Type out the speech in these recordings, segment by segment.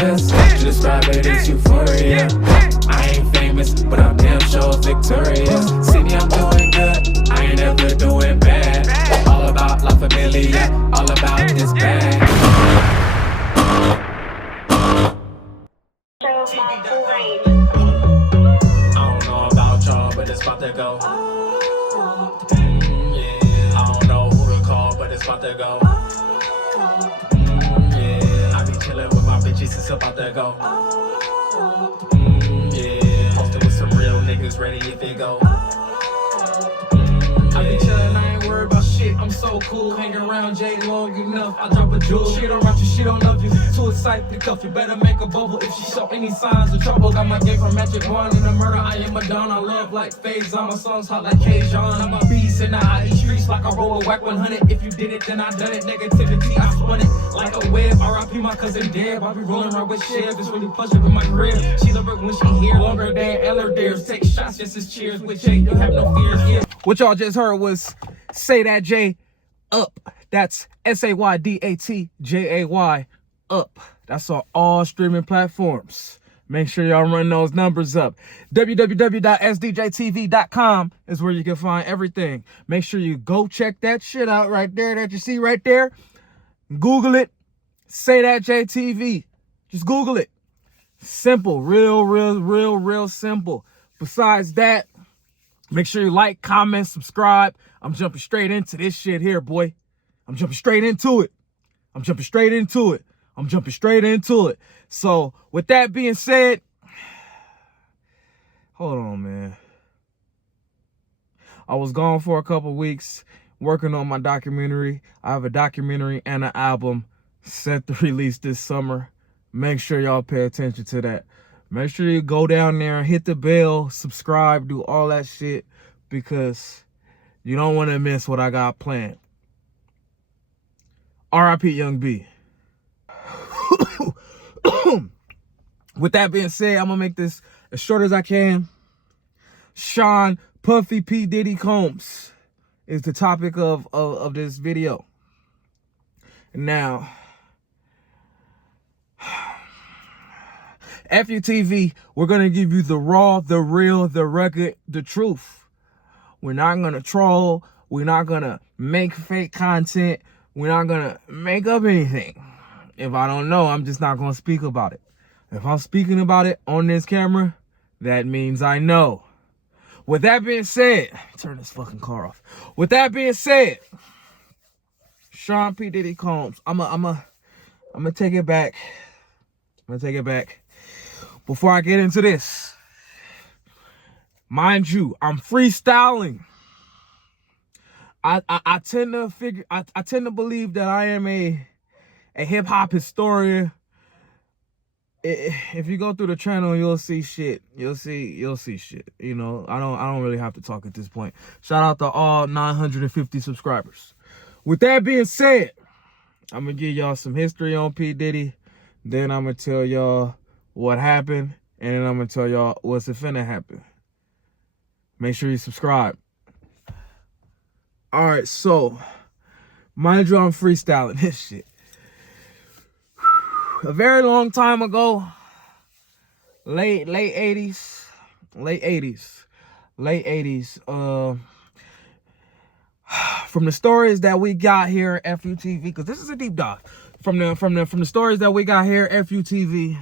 best to describe it is euphoria. I ain't famous, but I'm damn sure victorious. See me, I'm doing good, I ain't ever doing bad. All about La Familia, all about this bag. I don't know about y'all, but it's about to go. Yeah, I don't know who to call, but it's about to go. Yeah, I be chilling with my bitches, it's about to go. Yeah, posted with some real niggas ready if it go. I be chillin', I ain't worried about shit, I'm so cool. Hang around Jay long enough, I drop a jewel. She don't write you, she don't love you. Too excited to cuff you, better make a bubble if she show any signs of trouble. Got my game from Magic Wand in the murder, I am a don. I love like phase on my songs hot like Cajun. I'm a beast in the IE streets like I roll a whack 100. If you did it, then I done it. Negativity, I spun it like a web. RIP my cousin Deb, I be rolling around with Chev. It's really plush up in my crib. She love it when she here, longer than Eller dares. Take shots just as cheers with Jay, you have no fears. Yeah. What y'all just heard was Say Dat Jay Up. That's SAYDATJAY Up. That's on all streaming platforms. Make sure y'all run those numbers up. www.sdjtv.com is where you can find everything. Make sure you go check that shit out right there that you see right there. Google it. Say Dat Jay TV. Just Google it. Simple. Real simple. Besides that, make sure you like, comment, subscribe. I'm jumping straight into this shit here, boy. I'm jumping straight into it. So, with that being said, hold on, man. I was gone for a couple weeks working on my documentary. I have a documentary and an album set to release this summer. Make sure y'all pay attention to that. Make sure you go down there and hit the bell, subscribe, do all that shit, because you don't want to miss what I got planned. RIP Young B. With that being said, I'm going to make this as short as I can. Sean Puffy P. Diddy Combs is the topic of this video. Now, EFFYOUTV, we're going to give you the raw, the real, the rugged, the truth. We're not going to troll. We're not going to make fake content. We're not going to make up anything. If I don't know, I'm just not going to speak about it. If I'm speaking about it on this camera, that means I know. With that being said, turn this fucking car off. With that being said, Sean P. Diddy Combs, I'm gonna take it back. Before I get into this, mind you, I'm freestyling. I tend to believe that I am a hip hop historian. If you go through the channel, you'll see shit. You'll see shit. You know, I don't really have to talk at this point. Shout out to all 950 subscribers. With that being said, I'm gonna give y'all some history on P. Diddy. Then I'm gonna tell y'all what happened, and then I'm gonna tell y'all what's finna happen. Make sure you subscribe. All right, so mind you, I'm freestyling this shit. A very long time ago, late 80s. From the stories that we got here at EFFYOUTV, because this is a deep dive. From the stories that we got here at EFFYOUTV,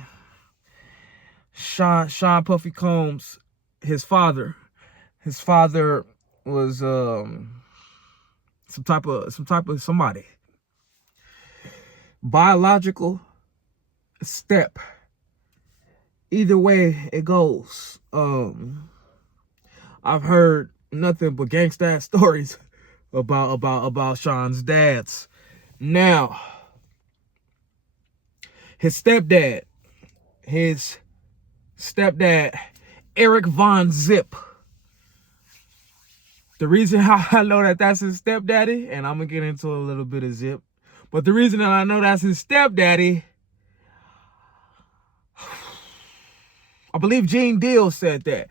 Sean Puffy Combs, his father was some type of somebody. Biological step. Either way it goes. I've heard nothing but gangsta stories about Sean's dads. Now, his stepdad, Eric Von Zip. The reason how I know that that's his stepdaddy, and I'm gonna get into a little bit of Zip, but the reason that I know that's his stepdaddy, I believe Gene Deal said that.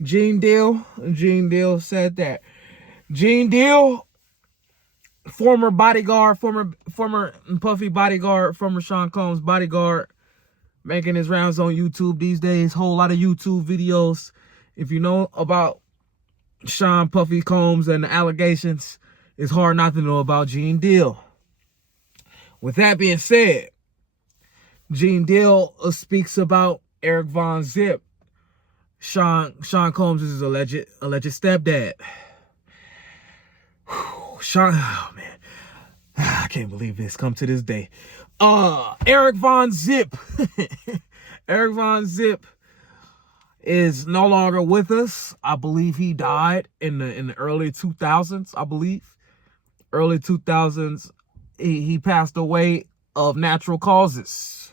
Gene Deal said that. Gene Deal, former bodyguard, former Puffy bodyguard, former Sean Combs bodyguard, making his rounds on YouTube these days. Whole lot of YouTube videos. If you know about Sean Puffy Combs and the allegations, it's hard not to know about Gene Deal. With that being said, Gene Deal speaks about Eric Von Zip, Sean Combs' is alleged stepdad. Sean, oh man, I can't believe this come to this day. Eric Von Zip, Eric Von Zip is no longer with us. I believe he died in the early 2000s. I believe early 2000s. He passed away of natural causes.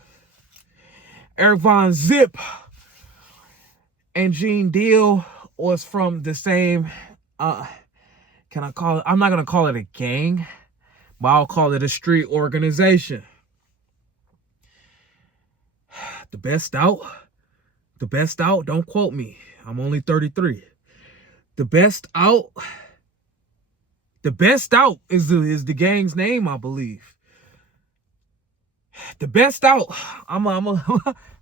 Eric Von Zip and Gene Deal was from the same, can I call it? I'm not going to call it a gang, but I'll call it a street organization. The best out, don't quote me. I'm only 33. The best out is the gang's name, I believe. The best out, I'm gonna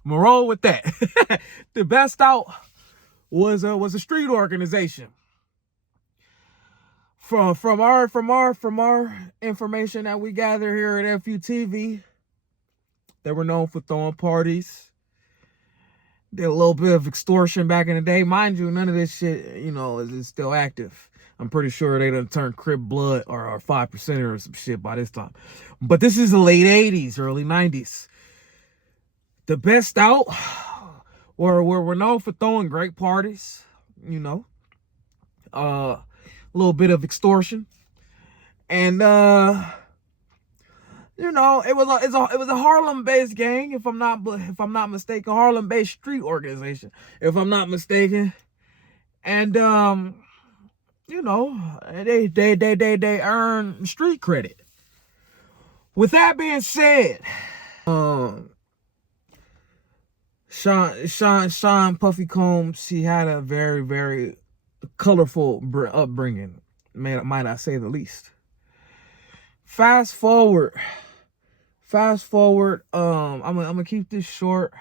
roll with that. The best out was a street organization. From our information that we gather here at FU TV, they were known for throwing parties. Did a little bit of extortion back in the day. Mind you, none of this shit, you know, is still active. I'm pretty sure they done turned Crip Blood or 5% or some shit by this time. But this is the late 80s, early 90s. The best out were known for throwing great parties, you know. A little bit of extortion. And you know, it was a Harlem-based gang, if I'm not mistaken, Harlem-based street organization, if I'm not mistaken. And you know, they earn street credit. With that being said, Sean Puffy Combs, he had a very, very colorful upbringing, might I say the least. Fast forward, I'm gonna keep this short.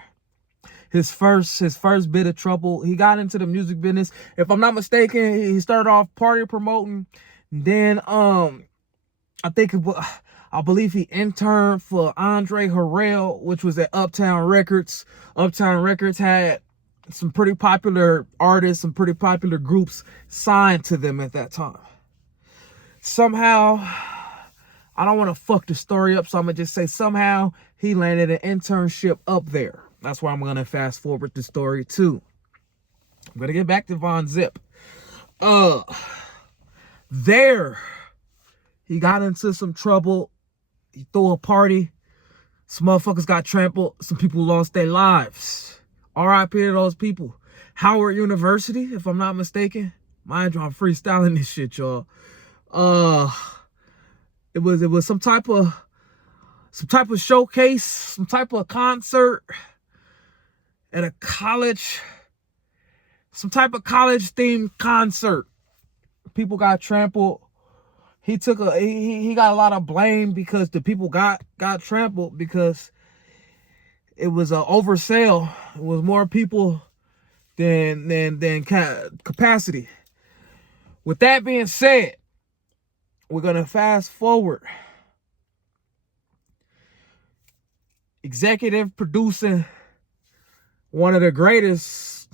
His first bit of trouble, he got into the music business. If I'm not mistaken, he started off party promoting. Then I believe he interned for Andre Harrell, which was at Uptown Records. Uptown Records had some pretty popular artists, some pretty popular groups signed to them at that time. Somehow, I don't want to fuck the story up, so I'm going to just say somehow he landed an internship up there. That's why I'm going to fast forward the story too. I'm going to get back to Von Zip. There, he got into some trouble. He threw a party. Some motherfuckers got trampled. Some people lost their lives. R.I.P. to those people. Howard University, if I'm not mistaken. Mind you, I'm freestyling this shit, y'all. It was some type of showcase, some type of concert at a college, some type of college themed concert. People got trampled. He got a lot of blame because the people got trampled because it was an oversell. It was more people than capacity. With that being said, we're gonna fast forward. Executive producing one of the greatest.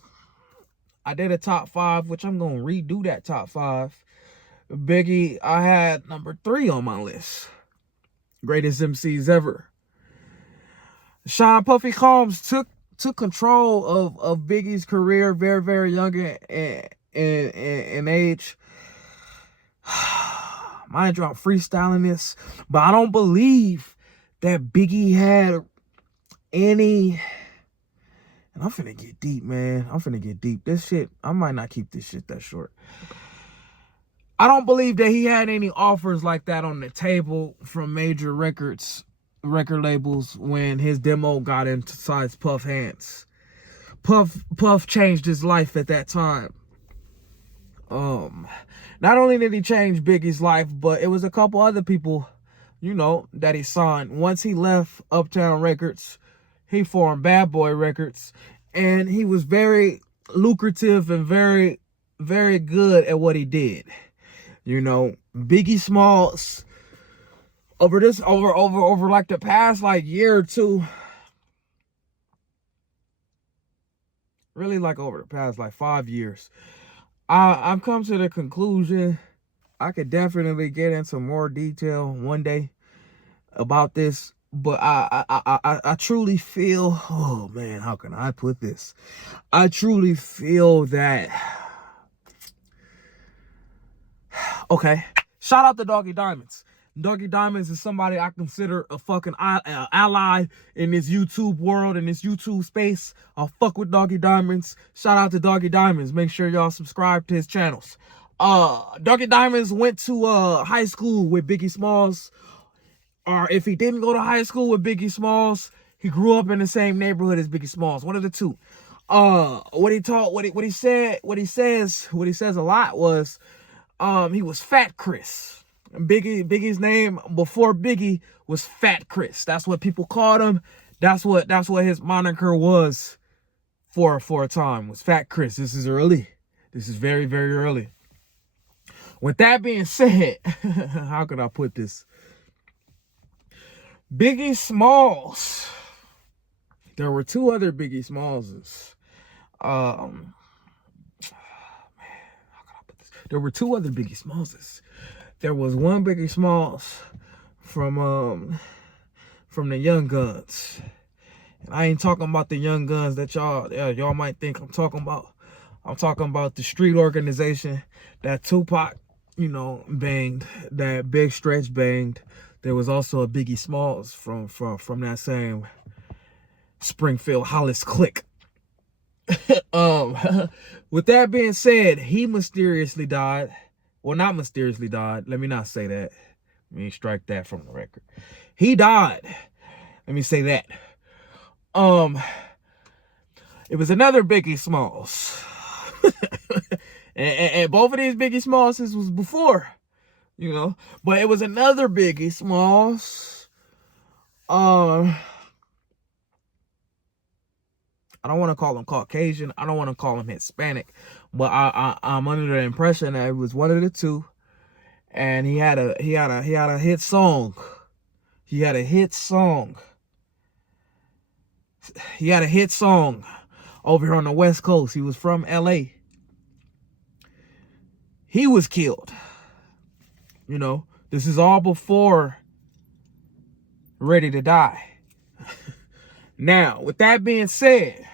I did a top 5, which I'm gonna redo that top 5. Biggie, I had number 3 on my list. Greatest MCs ever. Sean Puffy Combs took control of Biggie's career very, very young in age. Mind you, I'm freestyling this, but I don't believe that Biggie had any. And I'm finna get deep, man. I'm finna get deep. This shit, I might not keep this shit that short. I don't believe that he had any offers like that on the table from major record labels when his demo got inside Puff's hands. Puff changed his life at that time. Not only did he change Biggie's life, but it was a couple other people, you know, that he signed. Once he left Uptown Records, he formed Bad Boy Records, and he was very lucrative and very, very good at what he did. You know, Biggie Smalls, over like the past like year or two, really like over the past like 5 years, I've come to the conclusion, I could definitely get into more detail one day about this, but I truly feel, oh man, how can I put this? I truly feel that, okay, shout out to Doggy Diamonds. Doggy Diamonds is somebody I consider a fucking ally in this YouTube world, in this YouTube space. I'll fuck with Doggy Diamonds. Shout out to Doggy Diamonds. Make sure y'all subscribe to his channels. Doggy Diamonds went to high school with Biggie Smalls. Or if he didn't go to high school with Biggie Smalls, he grew up in the same neighborhood as Biggie Smalls. One of the two. What he says a lot was, he was Fat Chris. Biggie's name before Biggie was Fat Chris. That's what people called him. That's what his moniker was for a time, was Fat Chris. This is early. This is very, very early. With that being said, how could I put this? Biggie Smalls. There were two other Biggie Smallses. Man, how could I put this? There were two other Biggie Smallses. There was one Biggie Smalls from the Young Guns. And I ain't talking about the Young Guns that y'all might think I'm talking about. I'm talking about the street organization that Tupac, you know, banged, that Big Stretch banged. There was also a Biggie Smalls from that same Springfield Hollis clique. With that being said, he mysteriously died. Well, not mysteriously died. Let me not say that. Let me strike that from the record. He died. Let me say that. It was another Biggie Smalls. and both of these Biggie Smalls was before, you know. But it was another Biggie Smalls. I don't want to call him Caucasian. I don't want to call him Hispanic. But I'm under the impression that it was one of the two. And he had a hit song. He had a hit song. He had a hit song over here on the West Coast. He was from LA. He was killed. You know, this is all before Ready to Die. Now, with that being said,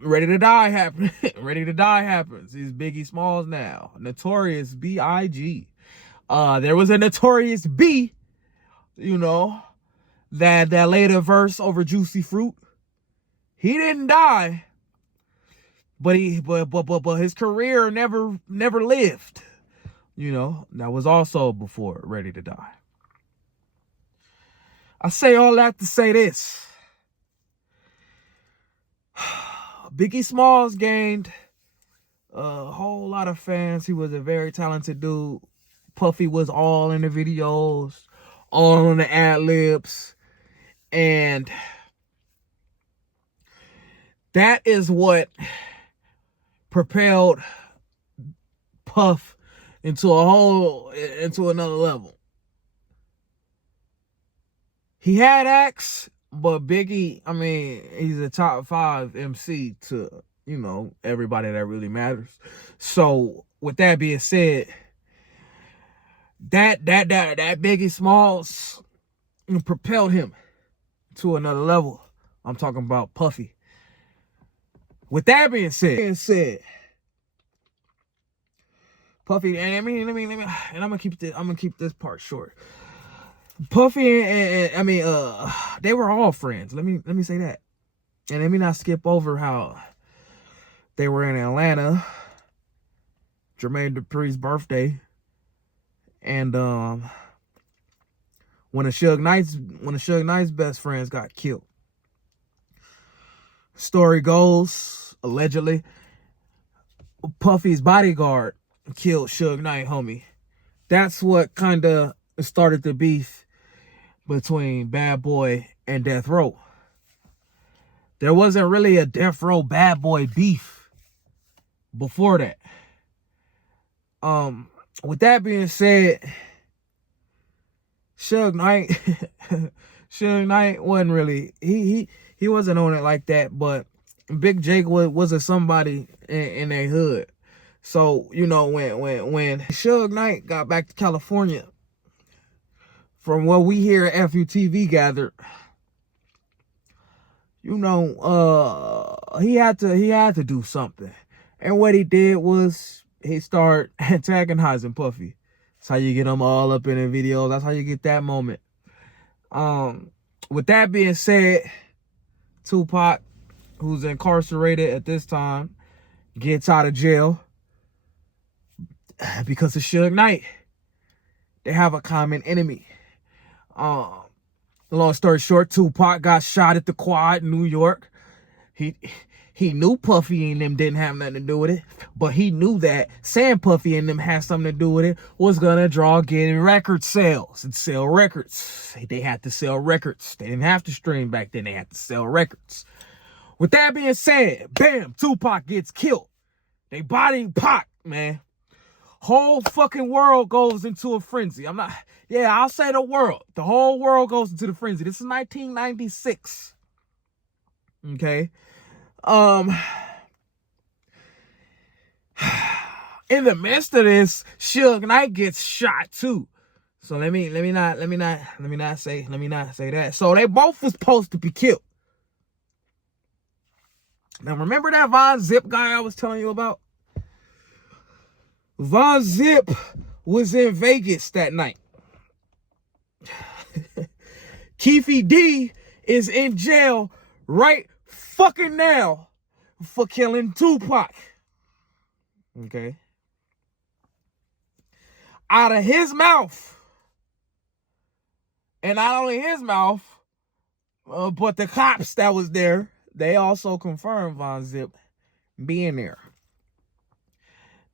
Ready to Die happened. Ready to Die happens. He's Biggie Smalls now. Notorious B.I.G. There was a Notorious B, you know, that laid a verse over Juicy Fruit. He didn't die, but his career never lived. You know, that was also before Ready to Die. I say all that to say this. Biggie Smalls gained a whole lot of fans. He was a very talented dude. Puffy was all in the videos, all on the ad-libs. And that is what propelled Puff into another level. He had acts, but Biggie, I mean, he's a top 5 MC to, you know, everybody that really matters. So with that being said, that Biggie Smalls propelled him to another level. I'm talking about Puffy. With that being said, Puffy, and I'm gonna keep this part short. Puffy and they were all friends. Let me say that. And let me not skip over how they were in Atlanta, Jermaine Dupri's birthday, and when the Suge Knight's best friends got killed. Story goes, allegedly, Puffy's bodyguard killed Suge Knight, homie. That's what kind of started the beef between Bad Boy and Death Row. There wasn't really a Death Row Bad Boy beef before that. With that being said, Suge Knight, Suge Knight wasn't really, he wasn't on it like that, but Big Jake was a somebody in their hood. So, you know, when Suge Knight got back to California, from what we hear at FUTV gathered, you know, he had to do something. And what he did was he started antagonizing Puffy. That's how you get them all up in the videos. That's how you get that moment. With that being said, Tupac, who's incarcerated at this time, gets out of jail because of Suge Knight. They have a common enemy. Long story short, Tupac got shot at the Quad in New York. He knew Puffy and them didn't have nothing to do with it, but he knew that saying Puffy and them had something to do with it was gonna draw getting record sales and sell records. They had to sell records. They didn't have to stream back then. They had to sell records. With that being said, bam, Tupac gets killed. They body Pac, man. Whole fucking world goes into a frenzy. I'll say the world. The whole world goes into the frenzy. This is 1996. Okay. In the midst of this, Suge Knight gets shot too. So let me not say that. So they both was supposed to be killed. Now remember that Von Zip guy I was telling you about? Von Zip was in Vegas that night. Keefy D is in jail right fucking now for killing Tupac. Okay. Out of his mouth, and not only his mouth, but the cops that was there, they also confirmed Von Zip being there.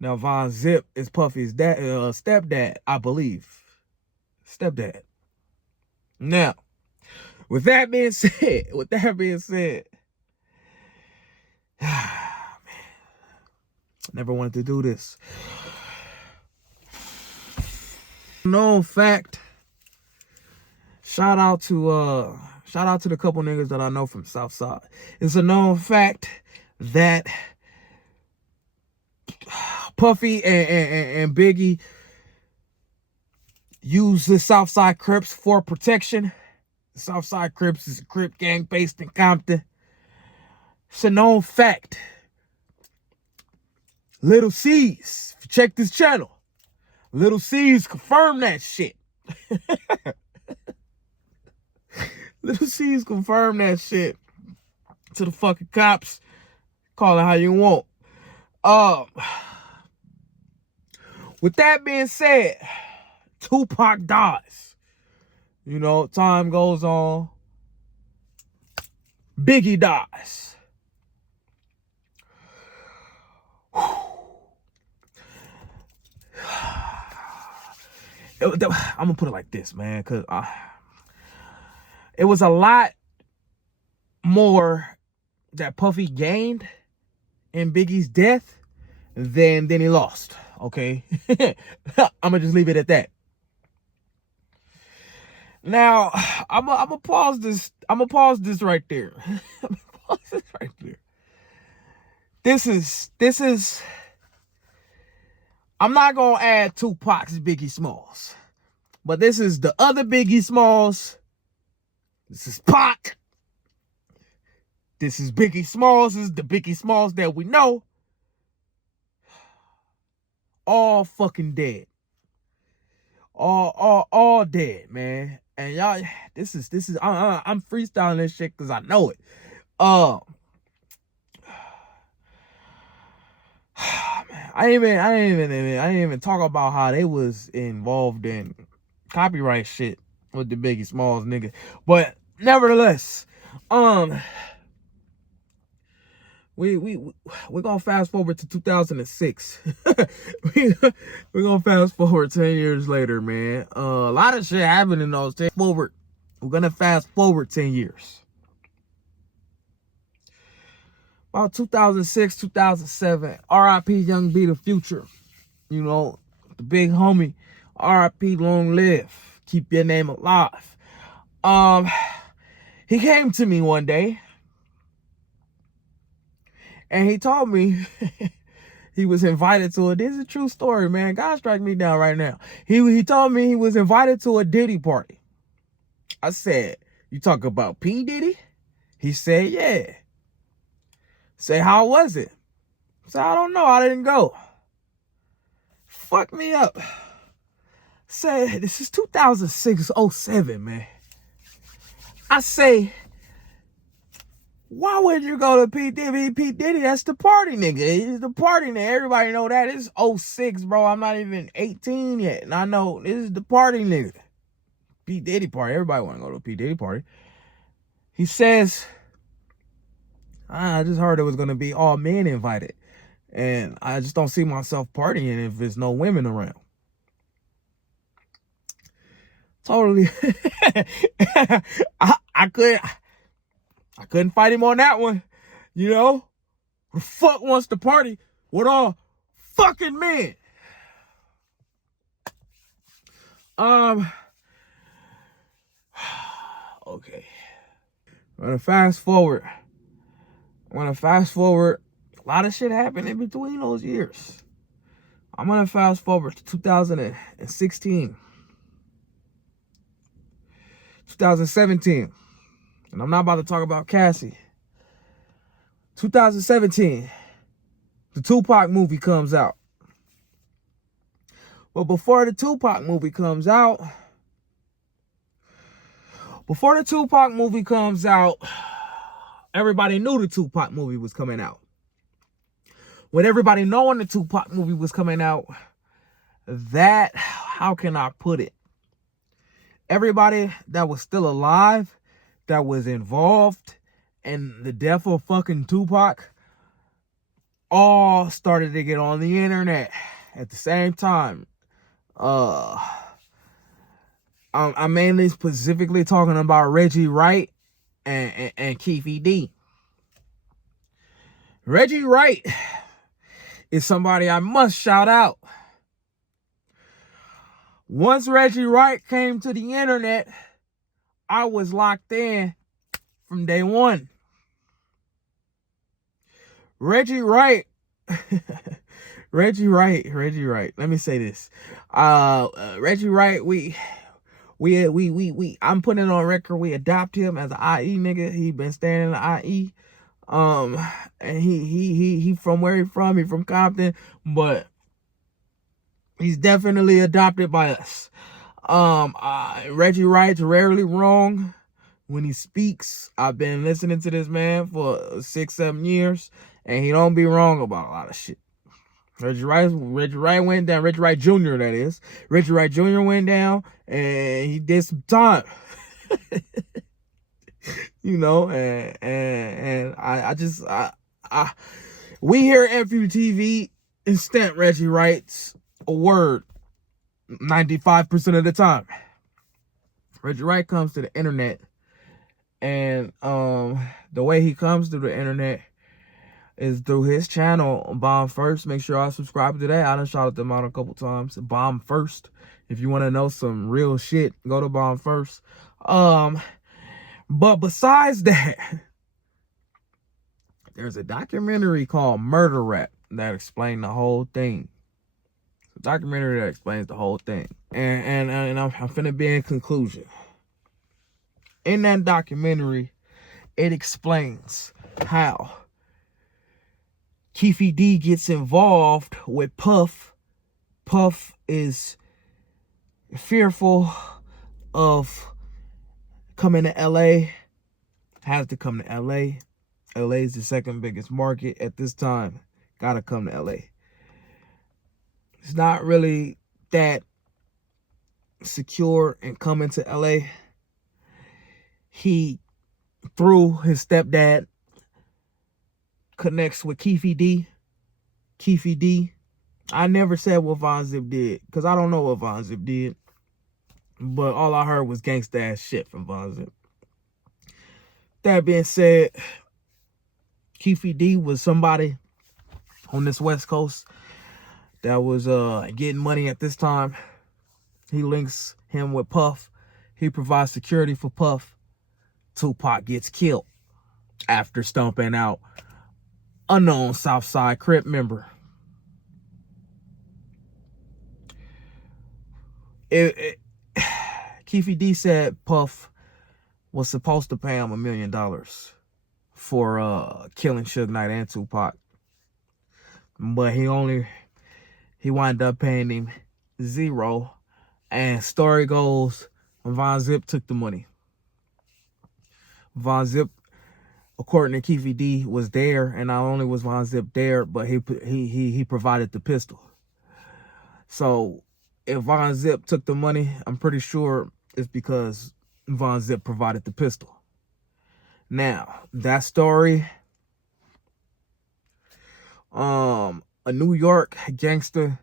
Now, Von Zip is Puffy's stepdad, I believe. Stepdad. Now, with that being said, man, never wanted to do this. Known fact. Shout out to the couple niggas that I know from Southside. It's a known fact that Puffy and Biggie use the Southside Crips for protection. The Southside Crips is a Crip gang based in Compton. It's a known fact. Little C's, check this channel. Little C's confirm that shit. Little C's confirm that shit to the fucking cops. Call it how you want. With that being said, Tupac dies. You know, time goes on. Biggie dies. I'm gonna put it like this, man, because it was a lot more that Puffy gained in Biggie's death than he lost. Okay, I'm gonna just leave it at that. Now, I'm gonna pause this. I'm gonna pause this right there. This is. I'm not gonna add Tupac's Biggie Smalls, but this is the other Biggie Smalls. This is Pac. This is Biggie Smalls. This is the Biggie Smalls that we know. All fucking dead. All dead, man. And y'all, this is I'm freestyling this shit because I know it. Man, I didn't even talk about how they was involved in copyright shit with the Biggie Smalls nigga. But nevertheless, we're gonna fast forward to 2006. we're gonna fast forward 10 years later, man. A lot of shit happened in those 10 forward We're going to fast forward 10 years. About 2006, 2007, R.I.P. Young B, the future. You know, the big homie. R.I.P. long live. Keep your name alive. He came to me one day. And he told me he was invited to this is a true story, man. God strike me down right now. He told me he was invited to a Diddy party. I said, you talk about P. Diddy? He said, yeah. Say, how was it? I said, I don't know. I didn't go. Fuck me up. Say, this is 2006, 07, man. I say, why would you go to P. Diddy? P. Diddy, that's the party nigga. He's the party nigga. Everybody know that. It's 06, bro. I'm not even 18 yet. And I know this is the party nigga. P. Diddy party. Everybody want to go to a P. Diddy party. He says, I just heard it was going to be all men invited. And I just don't see myself partying if there's no women around. Totally. I couldn't fight him on that one. You know? Who the fuck wants to party with all fucking men? Okay. I'm gonna fast forward. A lot of shit happened in between those years. I'm gonna fast forward to 2016. 2017. And I'm not about to talk about Cassie. 2017. The Tupac movie comes out. But before the Tupac movie comes out, everybody knew the Tupac movie was coming out. With everybody knowing the Tupac movie was coming out, that, how can I put it? Everybody that was still alive, that was involved in the death of fucking Tupac, all started to get on the internet at the same time. I'm mainly specifically talking about Reggie Wright and Keefe D. Reggie Wright is somebody I must shout out. Once Reggie Wright came to the internet, I was locked in from day one. Reggie Wright. Reggie Wright. Let me say this. Reggie Wright, I'm putting it on record, we adopt him as an IE nigga. He been staying in the IE. And he from where he from? He from Compton, but he's definitely adopted by us. Reggie Wright's rarely wrong when he speaks. I've been listening to this man for 6-7 years, and he don't be wrong about a lot of shit. Reggie Wright went down. Reggie Wright Jr., that is. Reggie Wright Jr. went down, and he did some time. You know, and we here at EFF YOU TV instant Reggie Wright's a word 95% of the time. Reggie Wright comes to the internet, and the way he comes to the internet is through his channel, Bomb First. Make sure I subscribe to that. I done shouted them out a couple times. Bomb First. If you want to know some real shit, go to Bomb First. But besides that, there's a documentary called Murder Rap that explained the whole thing. It's a documentary that explains the whole thing. And I'm finna be in conclusion. In that documentary, it explains how Keefe D gets involved with Puff. Puff is fearful of coming to LA, has to come to LA. LA is the second biggest market at this time. Gotta come to LA. It's not really that secure in coming to LA. He, through his stepdad, connects with Keefe D. Keefe D. I never said what Von Zip did, because I don't know what Von Zip did. But all I heard was gangsta ass shit from Von Zip. That being said, Keefy D was somebody on this West Coast that was getting money at this time. He links him with Puff. He provides security for Puff. Tupac gets killed after stomping out unknown Southside Crip member. Keefy D said Puff was supposed to pay him $1 million for killing Suge Knight and Tupac, but he wound up paying him $0. And story goes, Von Zip took the money. Von Zip, according to Keefy D, was there, and not only was Von Zip there, but he provided the pistol. So if Von Zip took the money, I'm pretty sure it's because Von Zip provided the pistol. Now, that story, a New York gangster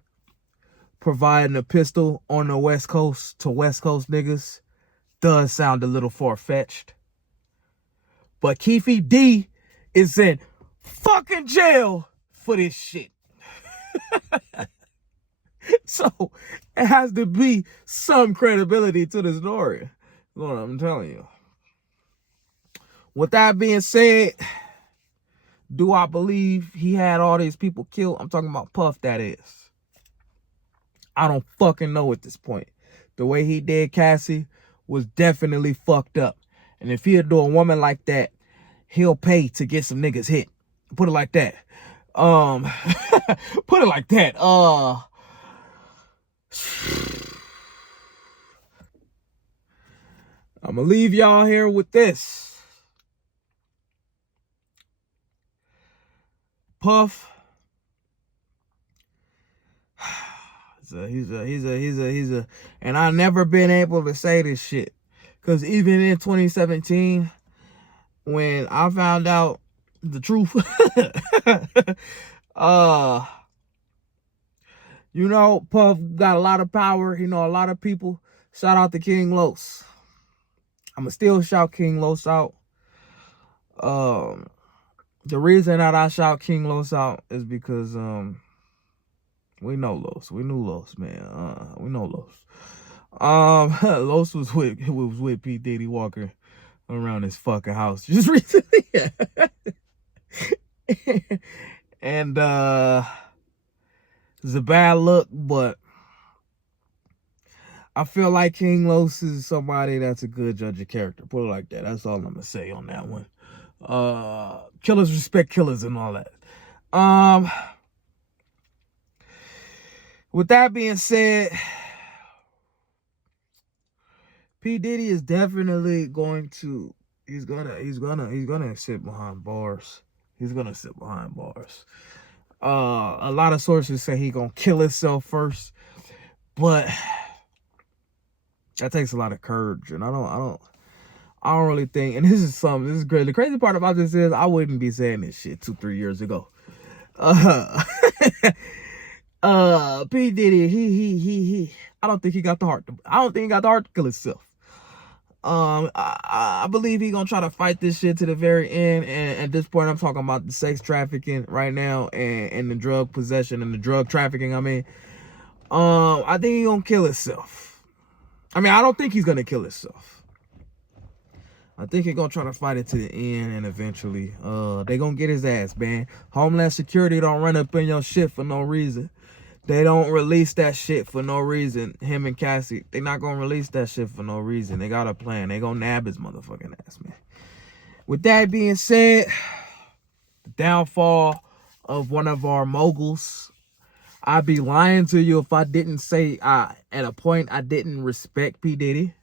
providing a pistol on the West Coast to West Coast niggas does sound a little far-fetched. But Keefy D is in fucking jail for this shit. So it has to be some credibility to the story. You know what I'm telling you. With that being said, do I believe he had all these people killed? I'm talking about Puff, that is. I don't fucking know at this point. The way he did Cassie was definitely fucked up. And if he'll do a woman like that, he'll pay to get some niggas hit. Put it like that. Put it like that. I'm gonna leave y'all here with this. Puff. He's a, and I've never been able to say this shit. Because even in 2017, when I found out the truth, you know, Puff got a lot of power. You know, a lot of people. Shout out to King Los. I'm going to still shout King Los out. The reason that I shout King Los out is because we know Los. We knew Los, man. We know Los. Los was with P. Diddy walking around his fucking house just recently. And it's a bad look, but I feel like King Los is somebody that's a good judge of character. Put it like that. That's all I'm gonna say on that one. Killers respect killers and all that. With that being said, P. Diddy is definitely going to, he's gonna sit behind bars. He's gonna sit behind bars. A lot of sources say he gonna kill himself first, but that takes a lot of courage, and I don't really think, and this is great. The crazy part about this is I wouldn't be saying this shit 2-3 years ago. P. Diddy, he I don't think he got the heart to kill himself. I believe he gonna try to fight this shit to the very end, and at this point I'm talking about the sex trafficking right now and the drug possession and the drug trafficking. I mean, I think he gonna kill himself. I mean, I don't think he's gonna kill himself. I think he's gonna try to fight it to the end, and eventually they gonna get his ass, man. Homeland Security don't run up in your shit for no reason. They don't release that shit for no reason. Him and Cassie, they not gonna release that shit for no reason. They got a plan. They gonna nab his motherfucking ass, man. With that being said, the downfall of one of our moguls. I'd be lying to you if I didn't say at a point I didn't respect P. Diddy.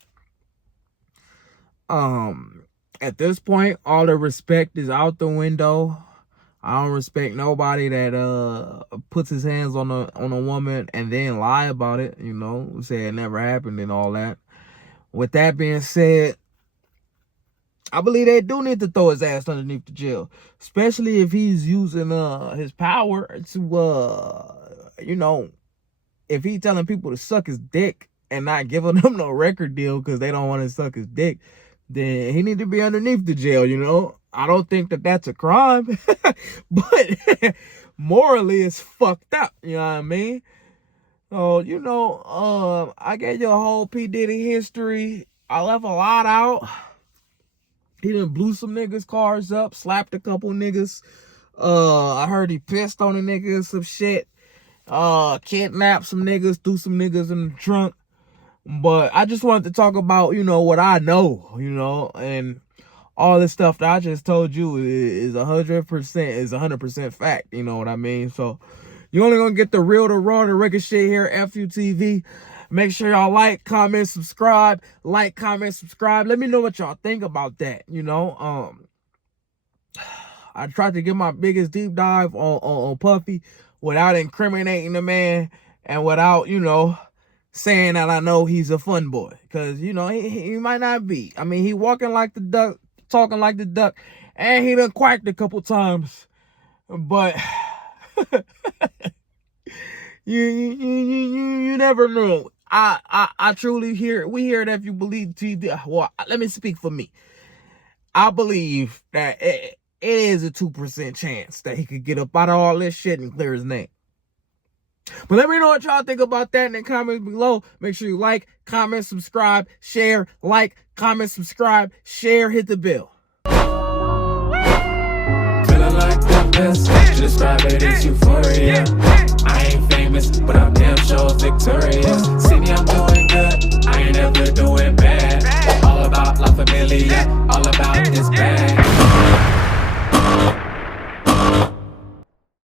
At this point, all the respect is out the window. I don't respect nobody that puts his hands on a woman and then lie about it, you know, say it never happened and all that. With that being said, I believe they do need to throw his ass underneath the jail, especially if he's using his power to you know, if he's telling people to suck his dick and not giving him no record deal because they don't want to suck his dick, then he need to be underneath the jail, you know? I don't think that that's a crime, but morally it's fucked up, you know what I mean? So, you know, I gave you a whole P. Diddy history. I left a lot out. He done blew some niggas' cars up, slapped a couple niggas. I heard he pissed on a nigga some shit. Kidnapped some niggas, threw some niggas in the trunk. But I just wanted to talk about, you know, what I know, you know, and all this stuff that I just told you is 100% fact, you know what I mean? So you're only gonna get the real, the raw, the Ricochet here, FUTV. Make sure y'all like, comment, subscribe. Like, comment, subscribe. Let me know what y'all think about that, you know. I tried to get my biggest deep dive on Puffy without incriminating the man and without, you know, saying that I know he's a fun boy. Because, you know, he might not be. I mean, he walking like the duck, talking like the duck, and he done quacked a couple times. But you never know. I truly we hear that if you believe TV. Well, let me speak for me. I believe that it is a 2% chance that he could get up out of all this shit and clear his name. But let me know what y'all think about that in the comments below. Make sure you like, comment, subscribe, share, like, comment, subscribe, share, hit the bell. Feeling like the best, describe it as euphoria.